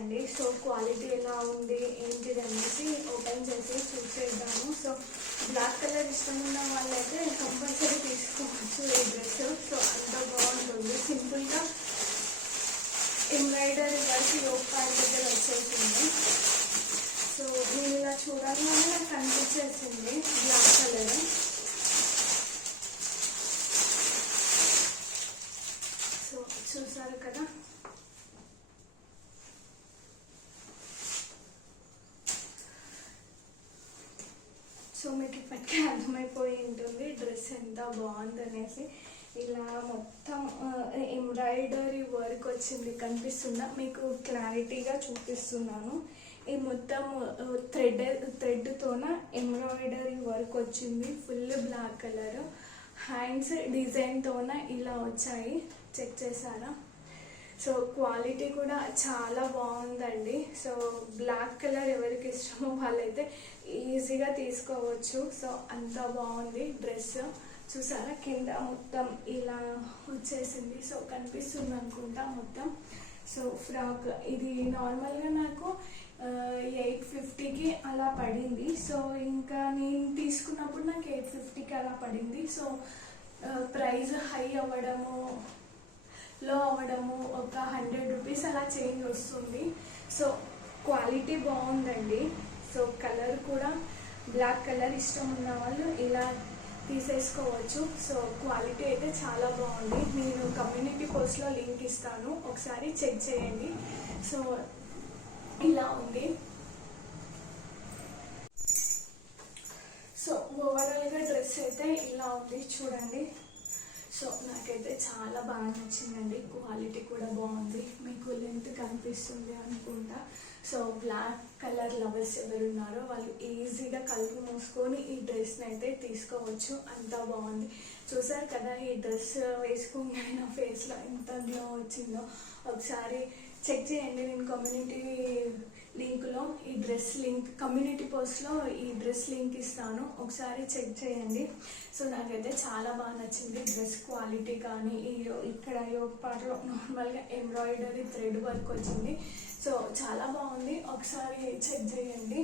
అండి. So quality ఎలా ఉంది ఏంటిది అనేసి ఓపెన్ చేసి చూసేద్దాము. సో బ్లాక్ కలర్ ఇష్టం ఉన్న వాళ్ళైతే కంపల్సరీ తీసుకోవచ్చు ఈ డ్రెస్. సో అంత బాగుంటుంది, సింపుల్గా ఎంబ్రాయిడరీ వర్క్ యోగ్ పార్ట్ దగ్గర వచ్చేసింది. సో నేను ఇలా చూడగానే నాకు కనిపించేసింది బ్లాక్ కలర్. సో చూసారు కదా, సో మీకు ఇప్పటికే అర్థమైపోయి ఉంటుంది డ్రెస్ ఎంత బాగుందనేసి. ఇలా మొత్తం ఎంబ్రాయిడరీ వర్క్ వచ్చింది, కనిపిస్తుందా మీకు? క్లారిటీగా చూపిస్తున్నాను. ఈ మొత్తం థ్రెడ్తోన ఎంబ్రాయిడరీ వర్క్ వచ్చింది, ఫుల్ బ్లాక్ కలర్. హ్యాండ్స్ డిజైన్తోన ఇలా వచ్చాయి, చెక్ చేశారా? సో క్వాలిటీ కూడా చాలా బాగుందండి. సో బ్లాక్ కలర్ ఎవరికి ఇష్టమో వాళ్ళైతే ఈజీగా తీసుకోవచ్చు. సో అంత బాగుంది డ్రెస్. చూసారా, కింద మొత్తం ఇలా వచ్చేసింది. సో కనిపిస్తుంది అనుకుంటా మొత్తం. సో ఫ్రాక్ ఇది నార్మల్గా నాకు 850కి అలా పడింది. సో ఇంకా నేను తీసుకున్నప్పుడు నాకు 850కి అలా పడింది. సో ప్రైస్ హై అవ్వడము లో అవ్వడము ఒక 100 రూపీస్ అలా చేంజ్ వస్తుంది. సో క్వాలిటీ బాగుందండి. సో కలర్ కూడా బ్లాక్ కలర్ ఇష్టం ఉన్న వాళ్ళు ఇలా తీసేసుకోవచ్చు. సో క్వాలిటీ అయితే చాలా బాగుంది. నేను కమ్యూనిటీ పోస్ట్లో లింక్ ఇస్తాను, ఒకసారి చెక్ చేయండి. సో ఇలా ఉంది. సో ఓవరాల్గా డ్రెస్ అయితే ఇలా ఉంది చూడండి. సో నాకైతే చాలా బాగా నచ్చిందండి, క్వాలిటీ కూడా బాగుంది. మీకు లెంత్ కనిపిస్తుంది అనుకుంటా. సో బ్లాక్ కలర్ లవర్స్ ఎవరున్నారో వాళ్ళు ఈజీగా కళ్ళు మూసుకొని ఈ డ్రెస్ని అయితే తీసుకోవచ్చు, అంత బాగుంది. చూసారు కదా, ఈ డ్రెస్ వేసుకుంటే నా ఫేస్లో ఎంత గ్లో వచ్చిందో ఒకసారి చెక్ చేయండి. నేను కమ్యూనిటీ లింక్లో ఈ డ్రెస్ లింక్, కమ్యూనిటీ పోస్ట్లో ఈ డ్రెస్ లింక్ ఇస్తాను, ఒకసారి చెక్ చేయండి. సో నాకైతే చాలా బాగా నచ్చింది డ్రెస్ క్వాలిటీ కానీ. ఇక్కడ యోగ్ పార్ట్లో నార్మల్గా ఎంబ్రాయిడరీ థ్రెడ్ వర్క్ వచ్చింది. సో చాలా బాగుంది, ఒకసారి చెక్ చేయండి.